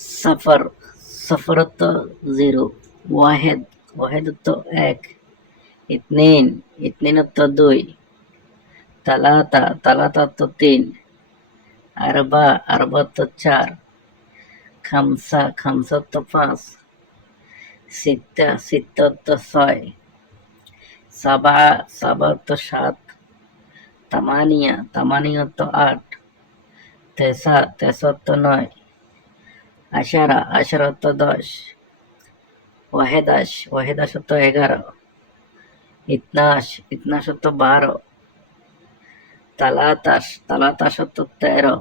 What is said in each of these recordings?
সফর, সফরত্ব 0, ওয়াহেদ, ওয়াহেদত্ব 1, ইতনিন, ইতনিনত্ব 2, তালাতা, তালাতাত্ব 3, আরবা, আরবাত্ব 4, খামসা, খামসাত্ব 5, সিত্তা, সিত্তাত্ব 6, সাবা, সাবাত্ব 7, তামানিয়া, তামানিয়াত্ব 8, তেসা, তেসাত্ব 9, আশারা, আশারাত্ব 10, ওয়াহেদাস, ওয়াহেদাসত্ব 11, ইতনাশ, ইতনাশত্ব 12, তালাতাস, তালাতাসত্ব 13,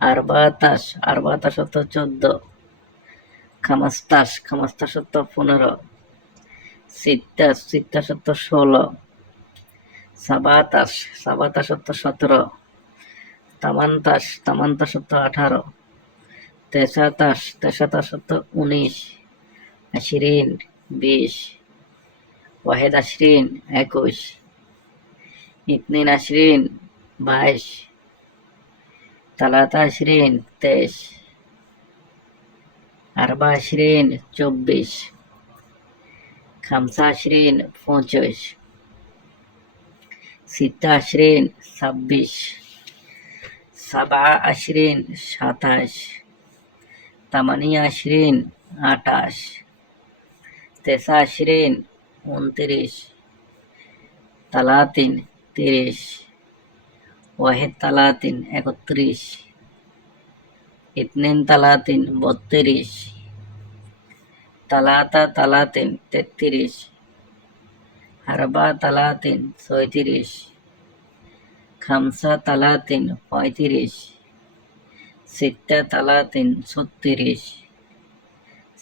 আরবাতাস, আরবাতাসত্ব 14, খামাস্তাস, খামাস্তাসত্ব 15, সিত্তাস, সিত্তাসত্ব 16, সাবাতাস, সাবাতাসত্ব 17, তামান্তাস, তামান্তাসত্ব 18, তেসাতাস, তেসাতাসত্ব 19, আশরিন 20, ওয়াহেদ আশরিন 21, ইতনিন আশরিন 22, তালাতা আশরিন 23, আরবা আশরিন 24, খামসা আশরিন 25, সিত্তা আশরিন 26, সাবা আশরিন 27, তামানিয়া আশরিন 28, তেসা আশরিন 29, তালাতিন 30, ওয়াহেদ তালাতিন 31, ইতনিন তালাতিন 32, তালাতা তালাতিন 33, আরবা তালাতিন 36, খামসা তালাতিন 35, সিত্তা তালাতিন 36,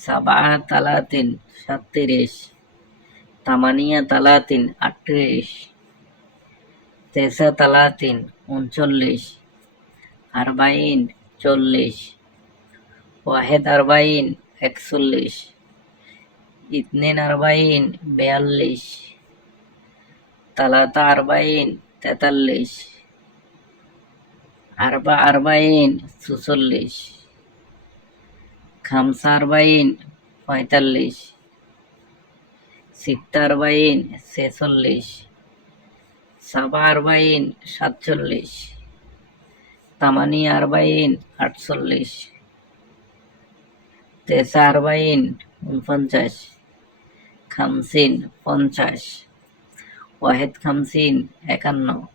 সাবা তালাতিন 37, তামানিয়া তালাতিন 38, তেসা তালাতিন 39, আরবাইন 40, ওয়াহেদ আরবাইন 41, ইতনিন আরবাইন 42, তালাতা আরবাইন 43, আরবা আরবাইন 46, খামসা আরবাইন 45, সিত্তা আরবাইন 46, সাবা আরবাইন 47, তামানিয়া আরবাইন 48, তেসা আরবাইন 49, খামসিন 50, ওয়াহেদ খামসিন 51,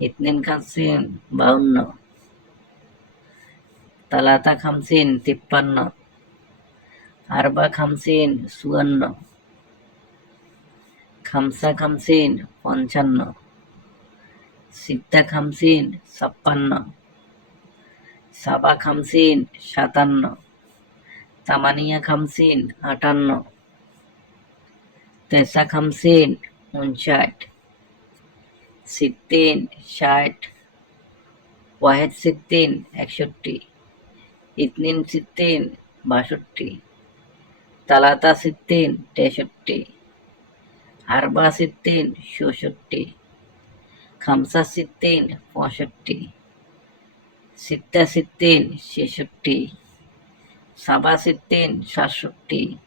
ইতনিন খামসিন 52, তালাতা খামসিন 53, আরবা খামসিন 54, খামসা খামসিন 55, সিত্তা খামসিন 56, সাবা খামসিন 57, তামানিয়া খামসিন 58, তেসা খামসিন 59, সিত্তিন 60, ওয়াহেদ সিত্তিন 61, ইতনিন সিত্তিন 62, তালাতা সিত্তিন 63, আরবা সিত্তিন 64, খামসা সিত্তিন 65, সিত্তা সিত্তিন 66, সাবা সিত্তিন 67,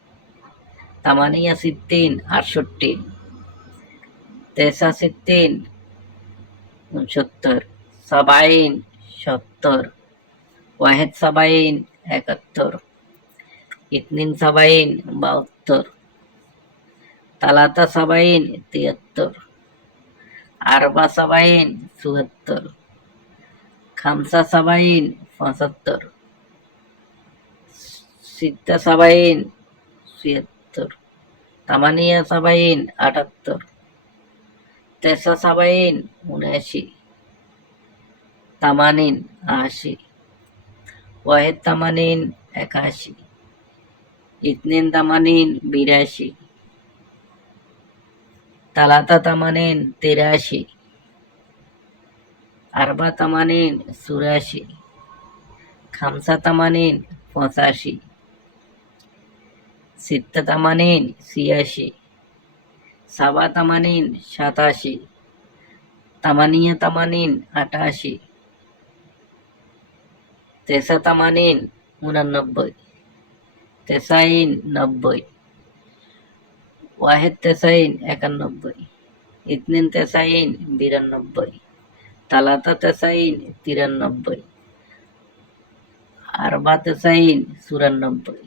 তামানিয়া সিত্তিন 68, তেসা সিত্তিন 69, সাবাইন 70, ওয়াহেদ সাবাইন 71, ইতনিন সাবাইন 72, তালাতা সাবাইন 73, আরবা সাবাইন 74, খামসা সাবাইন 75, সিত্তা সাবাইন 76, তামানিয়া সাবাইন 78, তেসা সাবাইন 79, তামানিন 80, ওয়াহেদ তামানিন 81, ইতনিন তামানিন 82, তালাতা তামানিন 83, আরবা তামানিন 84, খামসা তামানিন 85, সিত্তা তামানিন 86, সাবা তামানিন 87, তামানিয়া তামানিন 88, তেসা তামানিন উনানব্বই, তেসাইন নব্বই, ওয়াহেদ তেসাইন একানব্বই, ইতনিন তেসাইন বিরানব্বই, তালাতা তেসাইন তিরানব্বই, আরবা তেসাইন চুরানব্বই,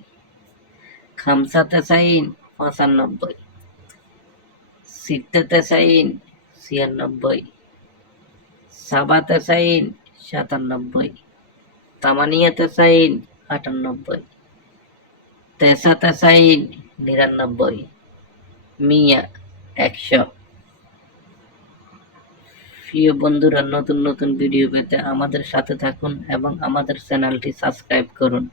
খামসা তেসাইন পঁচানব্বই, সিত্তে তেসাইন ছিয়ানব্বই, সাবা তেসাইন সাতানব্বই, তামানিয়া তেসাইন আটানব্বই, তেসা তেসাইন নিরানব্বই, মিয়া 100। প্রিয় বন্ধুরা, নতুন নতুন ভিডিও পেতে আমাদের সাথে থাকুন এবং আমাদের চ্যানেলটি সাবস্ক্রাইব করুন।